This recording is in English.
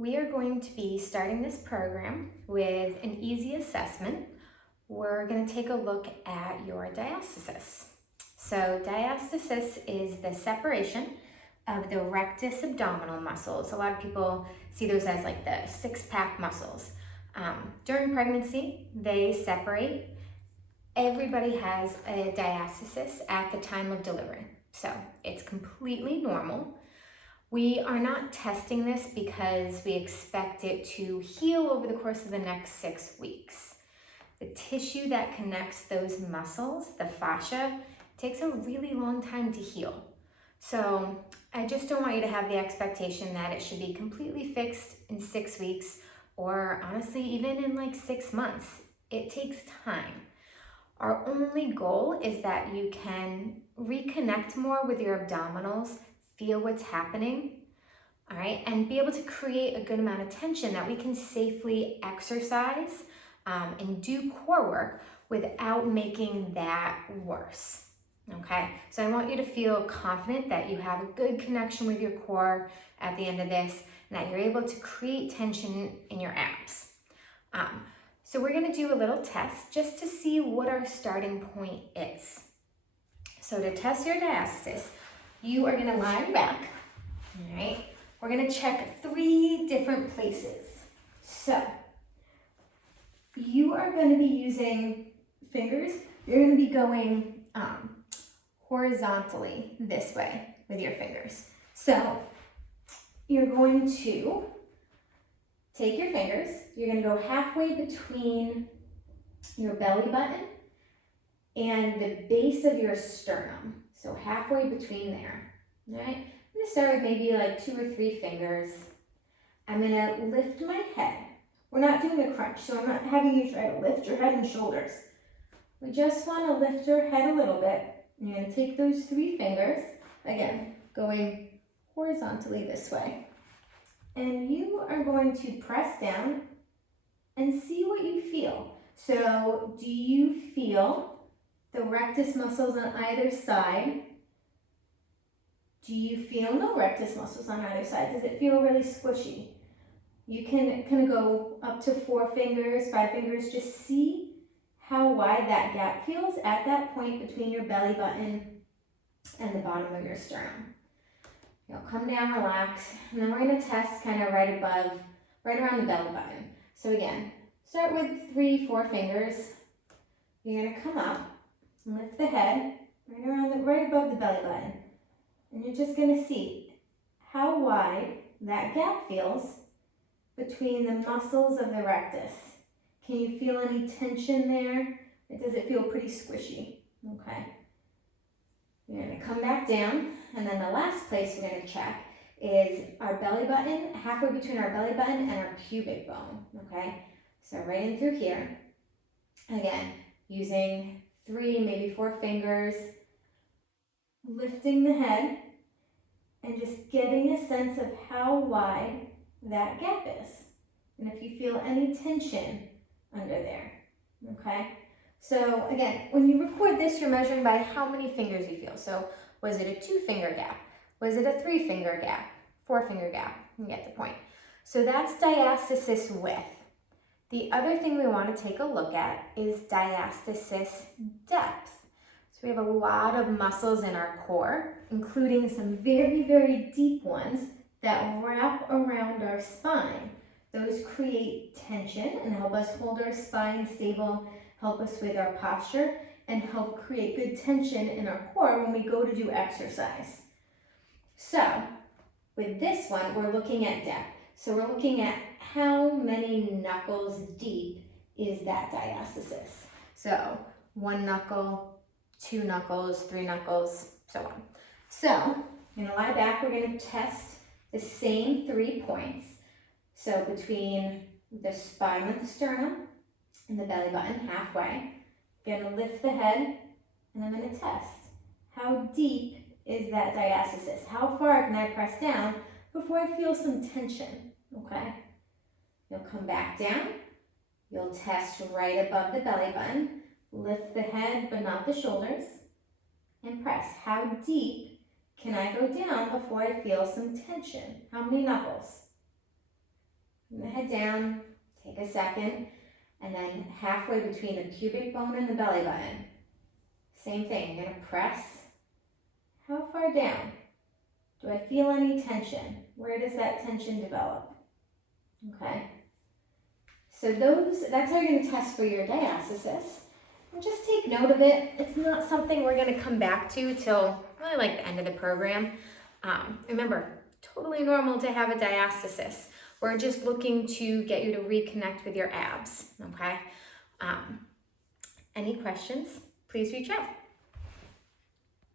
we are going to be starting this program with an easy assessment. We're going to take a look at your diastasis. So diastasis is the separation of the rectus abdominal muscles. A lot of people see those as like the six-pack muscles. During pregnancy, they separate. Everybody has a diastasis at the time of delivery, so it's completely normal. We are not testing this because we expect it to heal over the course of the next 6 weeks. The tissue that connects those muscles, the fascia, takes a really long time to heal. So I just don't want you to have the expectation that it should be completely fixed in 6 weeks, or honestly, even in like 6 months. It takes time. Our only goal is that you can reconnect more with your abdominals, feel what's happening, all right, and be able to create a good amount of tension that we can safely exercise and do core work without making that worse, okay? So I want you to feel confident that you have a good connection with your core at the end of this, and that you're able to create tension in your abs. So we're gonna do a little test just to see what our starting point is. So to test your diastasis, you are gonna lie on your back, all right? We're gonna check 3 different places. So you are gonna be using fingers. You're gonna be going horizontally this way with your fingers. So you're going to take your fingers, you're gonna go halfway between your belly button and the base of your sternum. So halfway between there, all right? I'm gonna start with maybe like 2 or 3 fingers. I'm gonna lift my head. We're not doing a crunch, so I'm not having you try to lift your head and shoulders. We just wanna lift your head a little bit. You're gonna take those 3 fingers, again, going horizontally this way. And you are going to press down and see what you feel. So do you feel the rectus muscles on either side? Do you feel no rectus muscles on either side? Does it feel really squishy? You can kind of go up to 4 fingers, 5 fingers, just see how wide that gap feels at that point between your belly button and the bottom of your sternum. You'll come down, relax, and then we're gonna test kind of right around the belly button. So again, start with 3, 4 fingers. You're gonna come up, lift the head right above the belly button. And you're just gonna see how wide that gap feels between the muscles of the rectus. Can you feel any tension there? Or does it feel pretty squishy? Okay. You're gonna come back down, and then the last place we're gonna check is our belly button, halfway between our belly button and our pubic bone, okay? So right in through here. Again, using 3, maybe 4 fingers, lifting the head, and just getting a sense of how wide that gap is. And if you feel any tension under there, okay? So again, when you record this, you're measuring by how many fingers you feel. So was it a 2-finger gap? Was it a 3-finger gap? 4-finger gap? You get the point. So that's diastasis width. The other thing we want to take a look at is diastasis depth. So we have a lot of muscles in our core, including some very, very deep ones that wrap around our spine. Those create tension and help us hold our spine stable, help us with our posture, and help create good tension in our core when we go to do exercise. So with this one, we're looking at depth. So we're looking at how many knuckles deep is that diastasis. So 1 knuckle, 2 knuckles, 3 knuckles, so on. So I'm gonna lie back, we're gonna test the same 3 points. So between the spine of the sternum and the belly button, halfway. I'm gonna lift the head, and I'm gonna test. How deep is that diastasis? How far can I press down before I feel some tension, okay? You'll come back down. You'll test right above the belly button. Lift the head, but not the shoulders. And press. How deep can I go down before I feel some tension? How many knuckles? Bring the head down, take a second, and then halfway between the pubic bone and the belly button. Same thing, you're gonna press. How far down? Do I feel any tension? Where does that tension develop? Okay. So that's how you're gonna test for your diastasis. And just take note of it. It's not something we're gonna come back to till really like the end of the program. Remember, totally normal to have a diastasis. We're just looking to get you to reconnect with your abs, okay? Any questions, please reach out.